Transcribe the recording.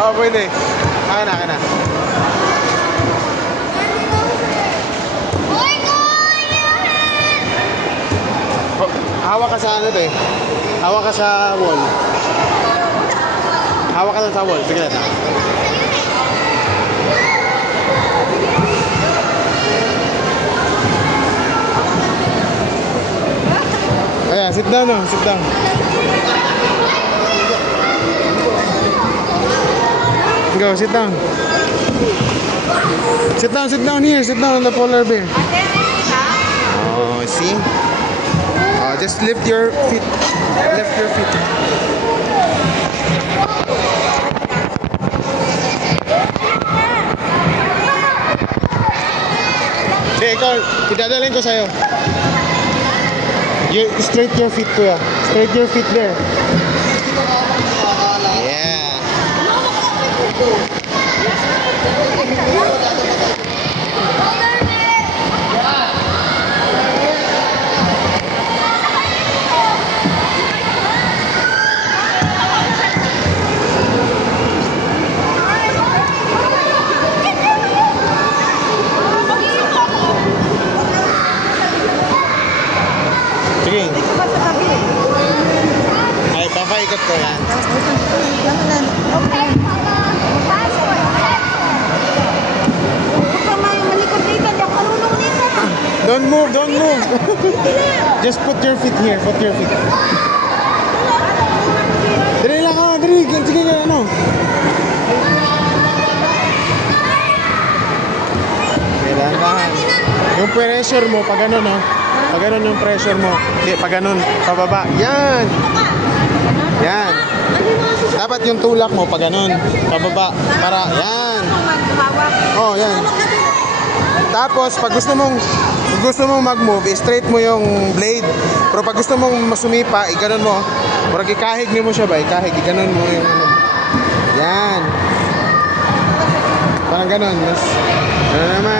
Oh, pwede. Akin na, akin na. Oh, hawak ka sa ano to eh. Hawak ka sa wall. Hawak ka lang sa wall. Sige na. Ayan, sit down no, sit down. Go, sit down. Sit down here, sit down on the polar bear. Oh, see? Just lift your feet. Lift your feet. Okay, ikaw, idadalhin ko sa'yo. Straight your feet, kuya. Straight your feet there. Yeah. Sige. Ay, papaikot ko yan. Don't move, don't move. Just put your feet here, put your feet. Dali lang ka, dali. Sige ka, ano. Kailangan. Yung pressure mo, pag ano, no? Pag ganun yung pressure mo. Hindi, pag ganun, pababa. Yan. Yan. Dapat yung tulak mo, pag ganun, pababa. Para, yan. Oh, yan. Tapos, pag gusto mong mag-move, straight mo yung blade. Pero pag gusto mong masumipa, i-ganon mo. Parang ikahig mo siya ba? Ikahig, i-ganon mo yung ano. Yan. Parang ganon. Mas, ano naman.